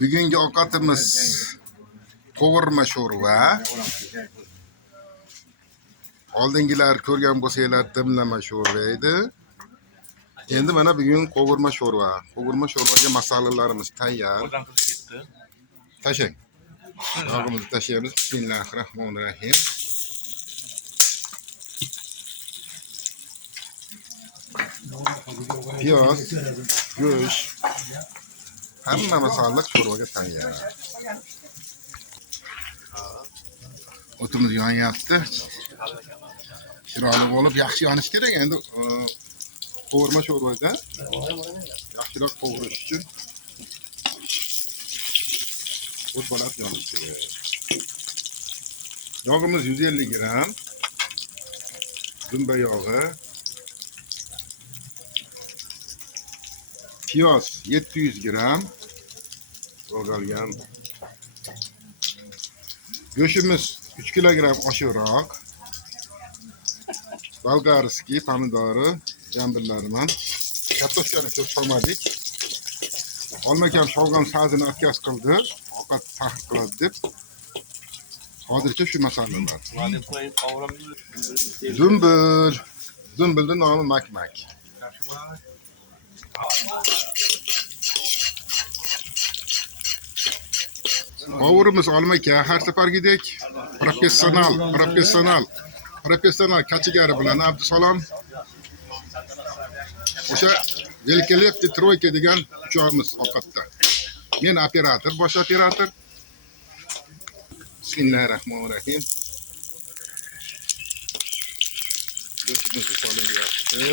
Bugungi ovqatimiz qovurma sho'rva. Oldingilar ko'rgan bo'lsanglar dimlama sho'rva edi. Endi mana bugun qovurma sho'rva. Qovurma sho'rvaga masalalarimiz tayyor. Tashang. Yog'imizni tashlaymiz. Bismillahirrohmanirrohim. Piyoz, go'sht, hamma masalliq sho'rvaga tayyor. O'timiz yonyapti. Chiroyli bo'lib, yaxshi yonish kerak. Endi qovurma sho'rvada yaxshiroq qovurish uchun o't baland yonish kerak. Yog'imiz 150 gram. Dumba yog'i. Piyoz 700 gram. Ro'zalgan. Go'shtimiz 3 kilogram oshiqroq. Bolgarskiy pomidori, jambillarman. Kartoshkani ko'p solmadik. Olmakam sholg'om sazini atkaz qildi. Ovqat tahir qiladi deb. Hozircha shu masalalar. Dumbil. Dumbilning nomi makmak. Qovurimiz olmaka har safargidek professional kachigari bilan Abdusalom o'sha velikolepniy troyka degan uchoqmiz ovqatda. Men operator, bosh operator. Bismillahirrohmanirrohim. Go'shtimizni solyapti.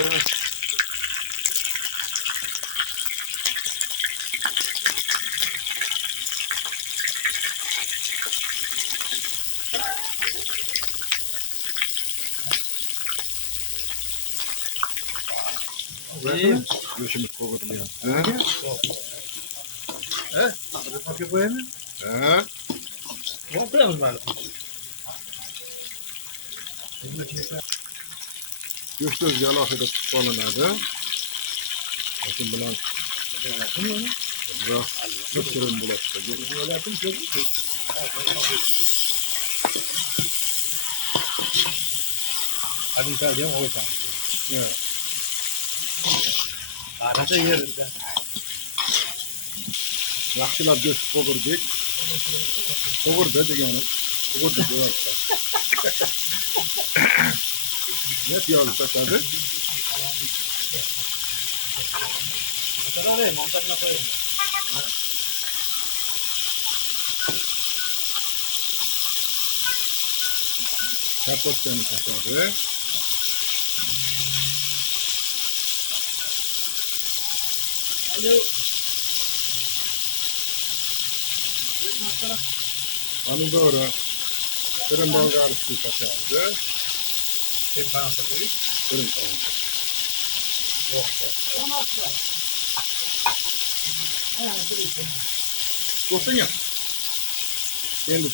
Go'shtimiz qovurilyapti. Go'sht o'ziga alohida tuz solinadi. Shu bilan shirin bo'ladi. Yaxshilab go'sht qovurdik. Qovurdi degani. Qovurdi deyapti. Ne piyozni tashladi? Kartoshkani tashladi. Pomidori, shirin bolgarskiy tashladi. Shirin qalantir. Qo'shing. Endi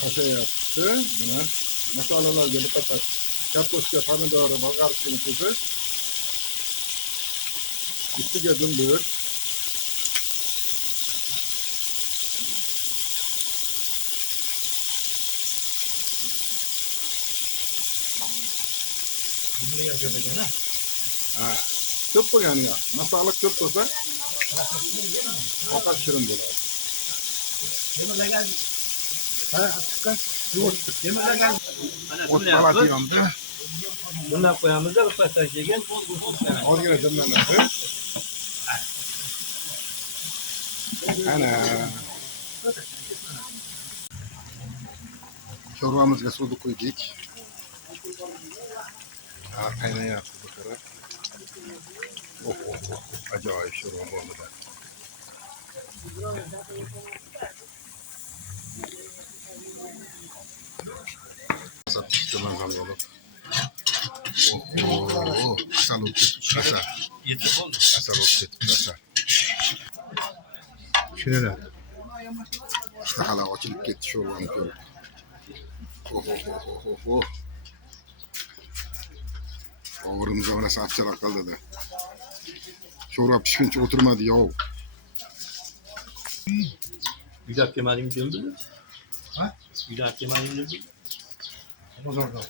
tashlayapti. Mana masalalarga diqqat. Kartoshka, pomidori, bolgarskiy tuzi. Ustiga dumbil. Ko'p bo'lgani yo'q. Masalliq ko'p bo'lsa, ovqat shirin bo'ladi. O't baland yondi. Bundan qo'yamiz-da, bir pastak keyin. Ozgina dimlanadi. Ana. Sho'rvamizga suvni qo'ydik. Qaynayapti bu taraf. Ajoyib sho'rva bo'ldi. Asal olib ketdi. Yetib bo'ldi. Asal olib ketdi. Shunlar. Ishtahalar ochilib ketdi sho'rvani ko'rib. Qovurimiz mana sapchaloq qildida. Sho'rva pishguncha o'tirmadi yov. Güzel kemalini gömdü. Ha? Güzel kemalini gömdü. Bozorda.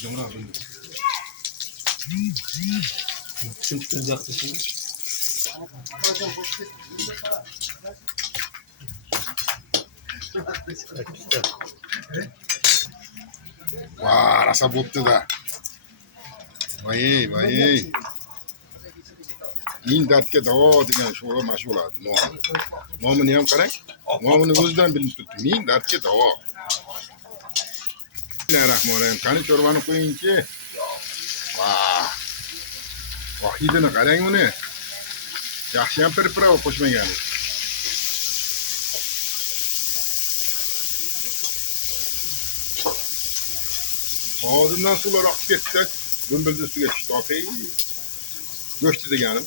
Cumhur abi. Kışın tutunacaktı şimdi. Vay, rasa bo'pti da. Voy. Eng dardga davo degan sho'ro mana shu bo'ladi. Nomini ham qarang. Nomini o'zidan bilib turibdi. Eng dardga davo. Bismillahirrohmanirrohim. Qani cho'rvani qo'yingchi. Vah, hidini qarang uni. Yaxshi ham pirpirov qo'shmagan. Ağzımdan sular akıp ketdi. Dümbüldü su geçti. Afey. Göçtü deganim.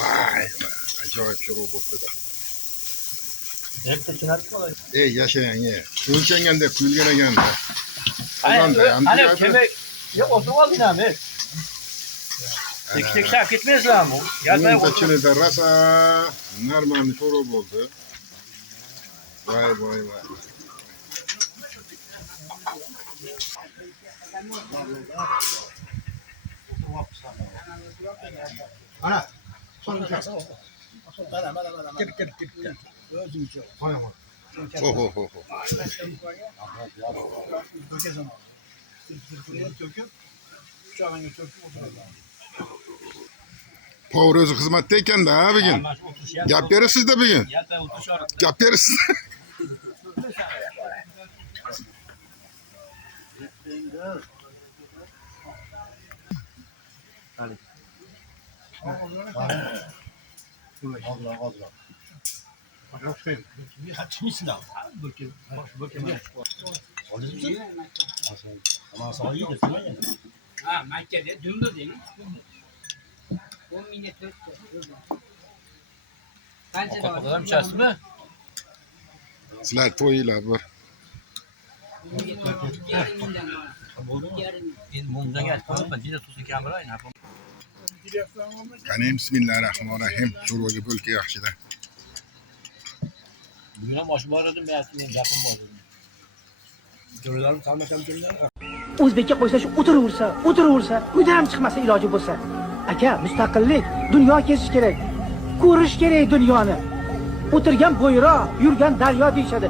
Vay, acayip şey oldu da. Hep de çınar mı? Yaşayan ye. Ölçengende, külgene geldi. Hani kemek yok oturmaz yine mi? Tek şak etmez lan bu. Bunun taçını da rasa narmanlı çorap oldu. Vay. Ana. Son bir şey. Bana. Gel. Özüm için. Ho. Power özü hizmetteyken de ha bir gün. Gap verirsiz de bir gün. Gap verirsiz. Ha, Mekke'de dümbül değil mi? 10 millet 4 Bence de var. Adam içerisi mi? Sizler toyuyla var. Yarın milyon var. Yarın. Mumdan gel. Ben yine tutu kamerayı ne yapalım? Kanem bismillahirrahmanirrahim. Çoruğu bölge yaxşıda. Bugün başımı aradım ben yapım aradım. Görülerim kalmasam görülerim. O'zbekka qo'ysa shu o'tiraversa, uydan ham chiqmasa iloji bo'lsa. Aka, mustaqillik, dunyo kezish kerak. Ko'rish kerak dunyoni. O'tirgan bo'yro, yurgan daryo deyishadi.